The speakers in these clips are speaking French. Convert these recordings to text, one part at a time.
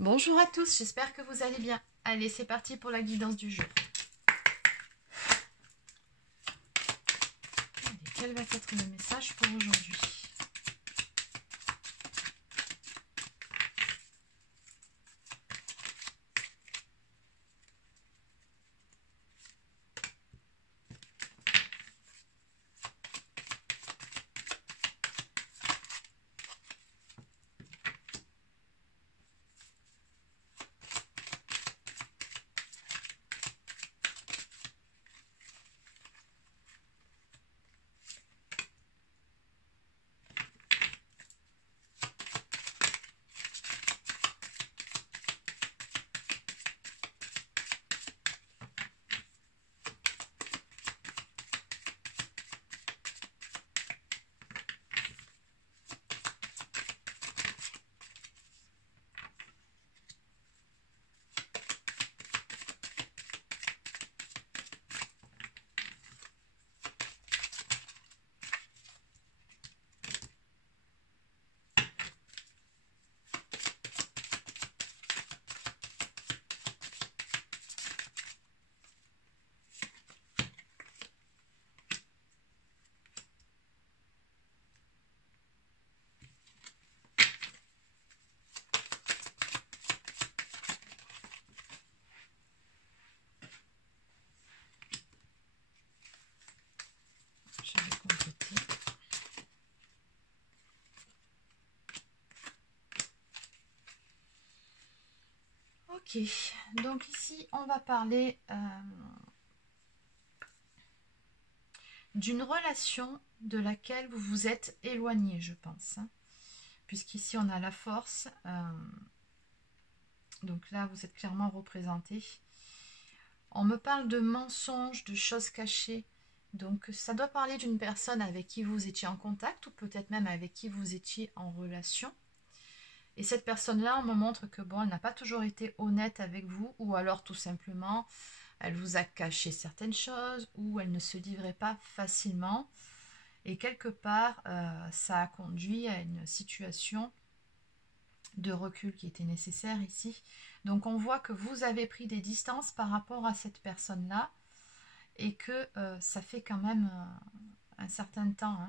Bonjour à tous, j'espère que vous allez bien. Allez, c'est parti pour la guidance du jour. Allez, quel va être le message pour aujourd'hui? Je vais compléter. Ok, donc ici on va parler d'une relation de laquelle vous vous êtes éloigné, je pense. Puisqu'ici on a la force. Donc là vous êtes clairement représenté. On me parle de mensonges, de choses cachées. Donc ça doit parler d'une personne avec qui vous étiez en contact ou peut-être même avec qui vous étiez en relation. Et cette personne-là, on me montre que bon, elle n'a pas toujours été honnête avec vous, ou alors tout simplement, elle vous a caché certaines choses, ou elle ne se livrait pas facilement. Et quelque part, ça a conduit à une situation de recul qui était nécessaire ici. Donc on voit que vous avez pris des distances par rapport à cette personne-là, et que ça fait quand même un certain temps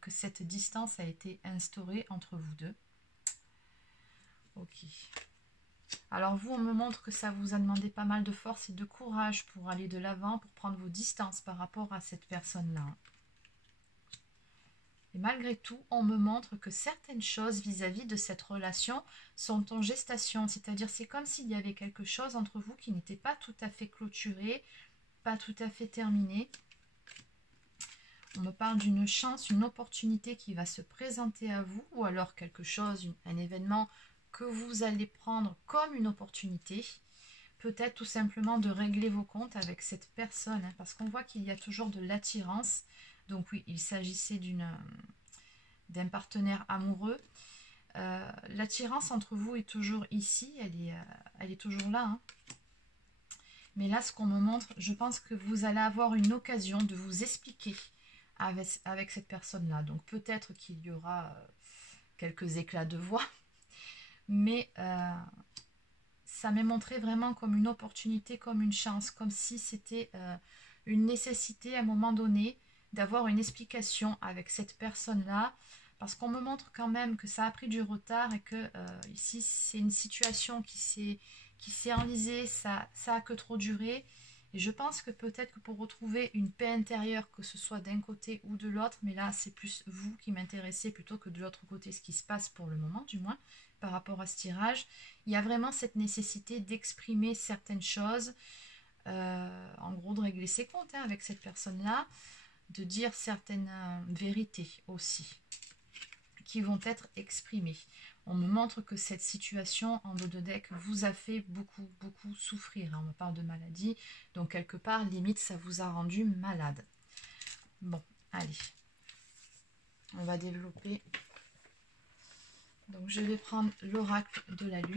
que cette distance a été instaurée entre vous deux. Ok. Alors vous, on me montre que ça vous a demandé pas mal de force et de courage pour aller de l'avant, pour prendre vos distances par rapport à cette personne-là. Et malgré tout, on me montre que certaines choses vis-à-vis de cette relation sont en gestation. C'est-à-dire, c'est comme s'il y avait quelque chose entre vous qui n'était pas tout à fait clôturé, pas tout à fait terminé. On me parle d'une chance, une opportunité qui va se présenter à vous, ou alors quelque chose, un événement que vous allez prendre comme une opportunité. Peut-être tout simplement de régler vos comptes avec cette personne, parce qu'on voit qu'il y a toujours de l'attirance. Donc oui, il s'agissait d'un partenaire amoureux. L'attirance entre vous est toujours ici, elle est toujours là. Mais là, ce qu'on me montre, je pense que vous allez avoir une occasion de vous expliquer avec cette personne-là. Donc peut-être qu'il y aura quelques éclats de voix, mais ça m'est montré vraiment comme une opportunité, comme une chance, comme si c'était une nécessité à un moment donné d'avoir une explication avec cette personne-là, parce qu'on me montre quand même que ça a pris du retard et que ici c'est une situation qui s'est enlisée, ça a que trop duré. Et je pense que peut-être que pour retrouver une paix intérieure, que ce soit d'un côté ou de l'autre, mais là c'est plus vous qui m'intéressez plutôt que de l'autre côté, ce qui se passe pour le moment du moins, par rapport à ce tirage, il y a vraiment cette nécessité d'exprimer certaines choses, en gros de régler ses comptes avec cette personne-là, de dire certaines vérités aussi, qui vont être exprimées. On me montre que cette situation en dos de deck vous a fait beaucoup, beaucoup souffrir. On me parle de maladie, donc quelque part, limite, ça vous a rendu malade. Bon, allez. On va développer. Donc, je vais prendre l'oracle de la Lune.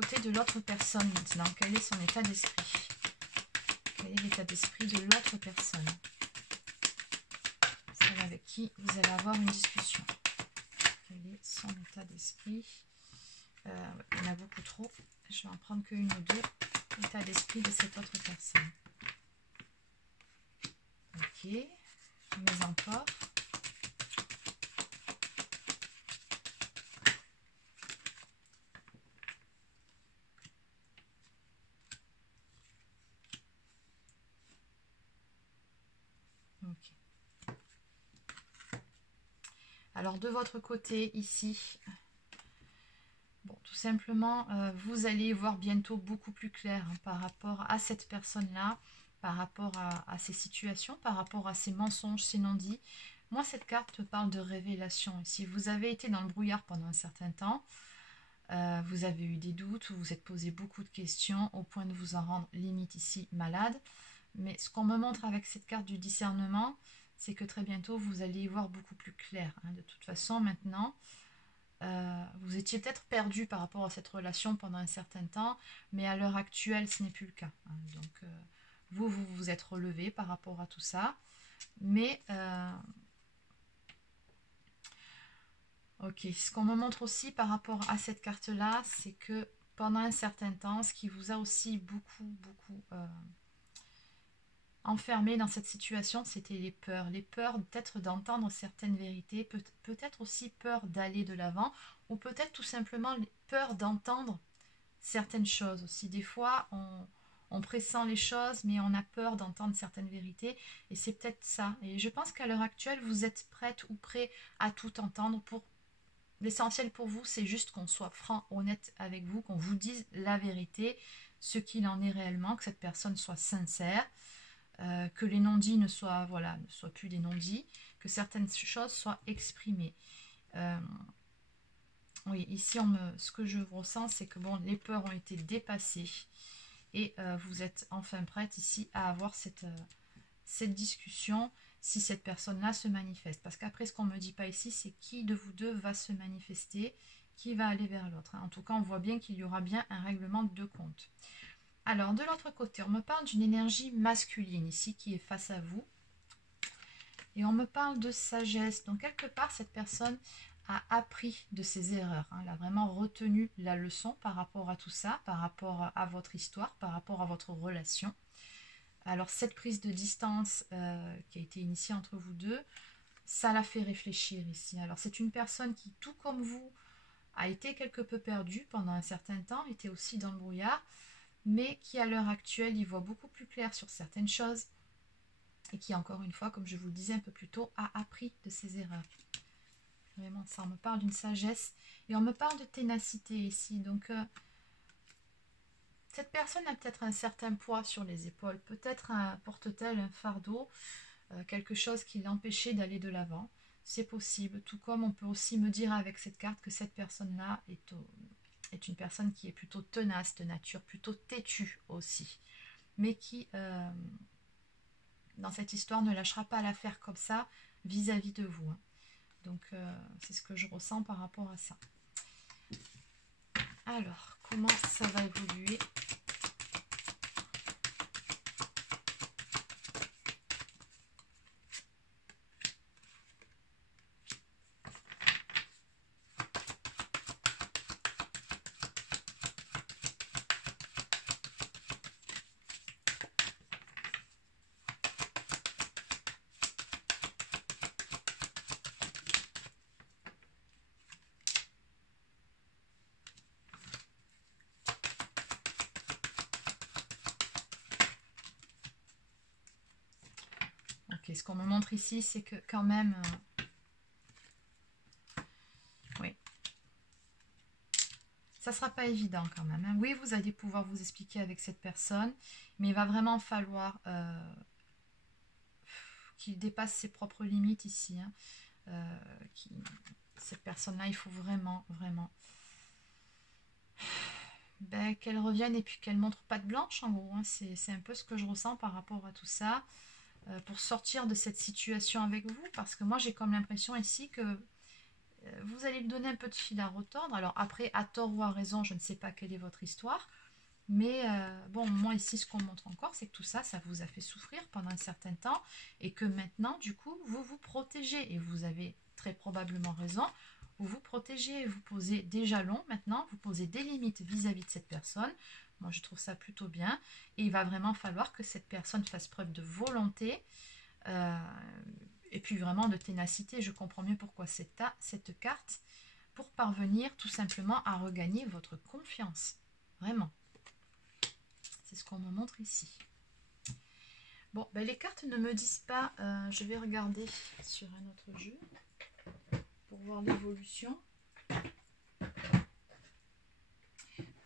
côté de l'autre personne maintenant, quel est son état d'esprit? Quel est l'état d'esprit de l'autre personne? Celle avec qui vous allez avoir une discussion. Quel est son état d'esprit? Il y en a beaucoup trop. Je vais en prendre qu'une ou deux. L'état d'esprit de cette autre personne. Ok. Mais encore. Ok. Alors de votre côté ici, bon, tout simplement, vous allez voir bientôt beaucoup plus clair hein, par rapport à cette personne-là, par rapport à ces situations, par rapport à ces mensonges, ces non-dits. Moi, cette carte parle de révélation. Si vous avez été dans le brouillard pendant un certain temps, vous avez eu des doutes, vous vous êtes posé beaucoup de questions au point de vous en rendre limite ici malade. Mais ce qu'on me montre avec cette carte du discernement, c'est que très bientôt, vous allez y voir beaucoup plus clair. Hein. De toute façon, maintenant, vous étiez peut-être perdu par rapport à cette relation pendant un certain temps, mais à l'heure actuelle, ce n'est plus le cas. Hein. Donc, vous vous êtes relevé par rapport à tout ça. Mais, ok, ce qu'on me montre aussi par rapport à cette carte-là, c'est que pendant un certain temps, ce qui vous a aussi beaucoup enfermé dans cette situation, c'était les peurs peut-être d'entendre certaines vérités, peut-être aussi peur d'aller de l'avant, ou peut-être tout simplement peur d'entendre certaines choses aussi. Des fois, on pressent les choses, mais on a peur d'entendre certaines vérités, et c'est peut-être ça. Et je pense qu'à l'heure actuelle, vous êtes prête ou prêt à tout entendre. L'essentiel pour vous, c'est juste qu'on soit franc, honnête avec vous, qu'on vous dise la vérité, ce qu'il en est réellement, que cette personne soit sincère, que les non-dits ne soient plus des non-dits, que certaines choses soient exprimées. Oui, ici, ce que je ressens, c'est que bon, les peurs ont été dépassées et vous êtes enfin prête ici à avoir cette discussion si cette personne-là se manifeste. Parce qu'après, ce qu'on ne me dit pas ici, c'est qui de vous deux va se manifester, qui va aller vers l'autre. En tout cas, on voit bien qu'il y aura bien un règlement de compte. Alors, de l'autre côté, on me parle d'une énergie masculine ici qui est face à vous. Et on me parle de sagesse. Donc, quelque part, cette personne a appris de ses erreurs. Hein. Elle a vraiment retenu la leçon par rapport à tout ça, par rapport à votre histoire, par rapport à votre relation. Alors, cette prise de distance qui a été initiée entre vous deux, ça l'a fait réfléchir ici. Alors, c'est une personne qui, tout comme vous, a été quelque peu perdue pendant un certain temps, était aussi dans le brouillard, mais qui à l'heure actuelle y voit beaucoup plus clair sur certaines choses et qui encore une fois, comme je vous le disais un peu plus tôt, a appris de ses erreurs. Vraiment, ça, on me parle d'une sagesse et on me parle de ténacité ici. Donc, cette personne a peut-être un certain poids sur les épaules, peut-être porte-t-elle un fardeau, quelque chose qui l'empêchait d'aller de l'avant. C'est possible, tout comme on peut aussi me dire avec cette carte que cette personne-là est une personne qui est plutôt tenace de nature, plutôt têtue aussi, mais qui, dans cette histoire, ne lâchera pas l'affaire comme ça vis-à-vis de vous. Hein. Donc, c'est ce que je ressens par rapport à ça. Alors, comment ça va évoluer ? Ce qu'on me montre ici, c'est que quand même, oui, ça sera pas évident quand même. Hein. Oui, vous allez pouvoir vous expliquer avec cette personne, mais il va vraiment falloir qu'il dépasse ses propres limites ici. Hein. Cette personne-là, il faut vraiment qu'elle revienne et puis qu'elle montre patte blanche en gros. Hein. C'est un peu ce que je ressens par rapport à tout ça. Pour sortir de cette situation avec vous, parce que moi j'ai comme l'impression ici que vous allez lui donner un peu de fil à retordre. Alors après, à tort ou à raison, je ne sais pas quelle est votre histoire. Mais bon, moi ici, ce qu'on montre encore, c'est que tout ça, ça vous a fait souffrir pendant un certain temps. Et que maintenant, du coup, vous vous protégez. Et vous avez très probablement raison. Vous vous protégez, vous posez des jalons maintenant. Vous posez des limites vis-à-vis de cette personne. Moi, je trouve ça plutôt bien. Et il va vraiment falloir que cette personne fasse preuve de volonté. Et puis vraiment de ténacité. Je comprends mieux pourquoi cette carte. Pour parvenir tout simplement à regagner votre confiance. Vraiment. C'est ce qu'on me montre ici. Bon, ben les cartes ne me disent pas. Je vais regarder sur un autre jeu pour voir l'évolution.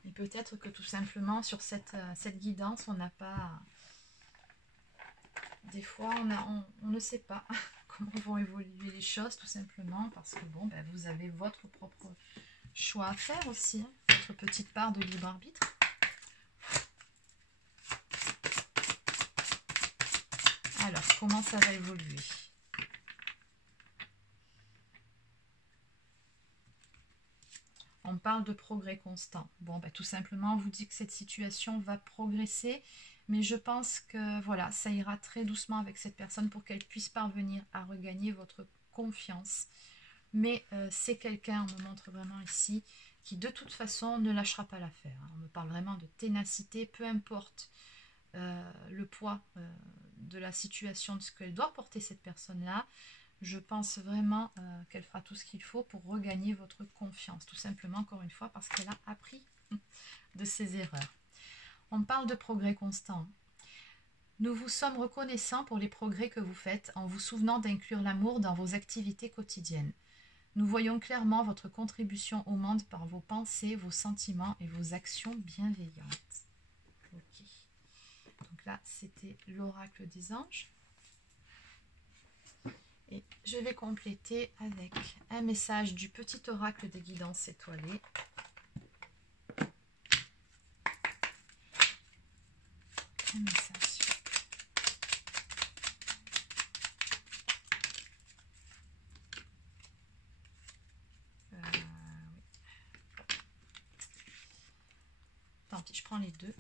Et peut-être que tout simplement sur cette guidance, on n'a pas... Des fois, on ne sait pas comment vont évoluer les choses, tout simplement, parce que bon, ben, vous avez votre propre choix à faire aussi, hein, votre petite part de libre arbitre. Alors, comment ça va évoluer? On parle de progrès constant. Bon, ben, tout simplement, on vous dit que cette situation va progresser, mais je pense que voilà, ça ira très doucement avec cette personne pour qu'elle puisse parvenir à regagner votre confiance. Mais c'est quelqu'un, on me montre vraiment ici, qui de toute façon ne lâchera pas l'affaire. On me parle vraiment de ténacité, peu importe le poids de la situation, de ce qu'elle doit porter cette personne-là. Je pense vraiment qu'elle fera tout ce qu'il faut pour regagner votre confiance. Tout simplement, encore une fois, parce qu'elle a appris de ses erreurs. On parle de progrès constant. Nous vous sommes reconnaissants pour les progrès que vous faites en vous souvenant d'inclure l'amour dans vos activités quotidiennes. Nous voyons clairement votre contribution au monde par vos pensées, vos sentiments et vos actions bienveillantes. Ok. Donc là, c'était l'oracle des anges. Et je vais compléter avec un message du petit oracle des guidances étoilées. Un message. Oui. Tant pis, je prends les deux.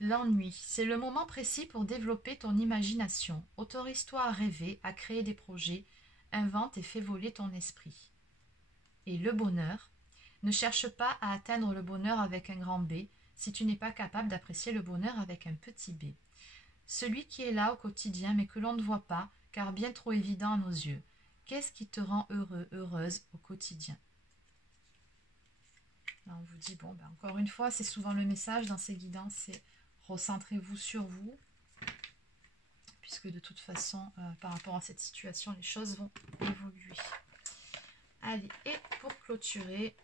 L'ennui, c'est le moment précis pour développer ton imagination. Autorise-toi à rêver, à créer des projets, invente et fais voler ton esprit. Et le bonheur, ne cherche pas à atteindre le bonheur avec un grand B si tu n'es pas capable d'apprécier le bonheur avec un petit b. Celui qui est là au quotidien mais que l'on ne voit pas, car bien trop évident à nos yeux. Qu'est-ce qui te rend heureux, heureuse au quotidien? Là, on vous dit, bon, ben, encore une fois, c'est souvent le message dans ces guidances, c'est recentrez-vous sur vous, puisque de toute façon, par rapport à cette situation, les choses vont évoluer. Allez, et pour clôturer,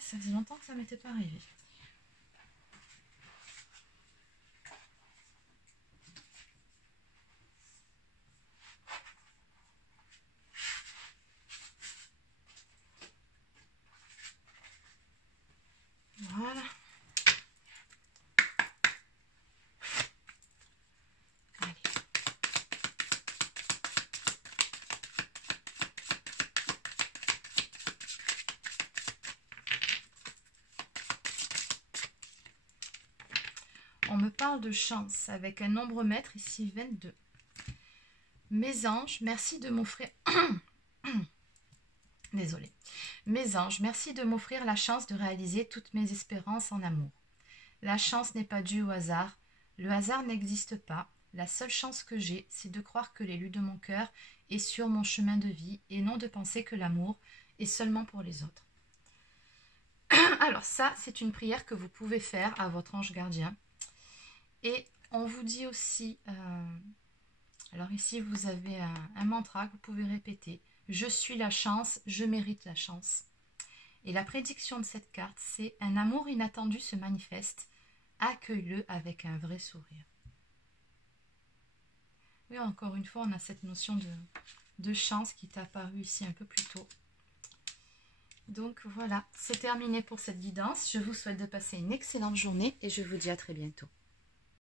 ça faisait longtemps que ça ne m'était pas arrivé. Voilà. Allez. On me parle de chance avec un nombre maître ici 22. Mes anges, merci de m'offrir... Désolée. Mes anges, merci de m'offrir la chance de réaliser toutes mes espérances en amour. La chance n'est pas due au hasard. Le hasard n'existe pas. La seule chance que j'ai, c'est de croire que l'élu de mon cœur est sur mon chemin de vie et non de penser que l'amour est seulement pour les autres. Alors ça, c'est une prière que vous pouvez faire à votre ange gardien. Et on vous dit aussi, alors ici vous avez un mantra que vous pouvez répéter. Je suis la chance, je mérite la chance. Et la prédiction de cette carte, c'est un amour inattendu se manifeste. Accueille-le avec un vrai sourire. Oui, encore une fois, on a cette notion de chance qui est apparue ici un peu plus tôt. Donc voilà, c'est terminé pour cette guidance. Je vous souhaite de passer une excellente journée et je vous dis à très bientôt.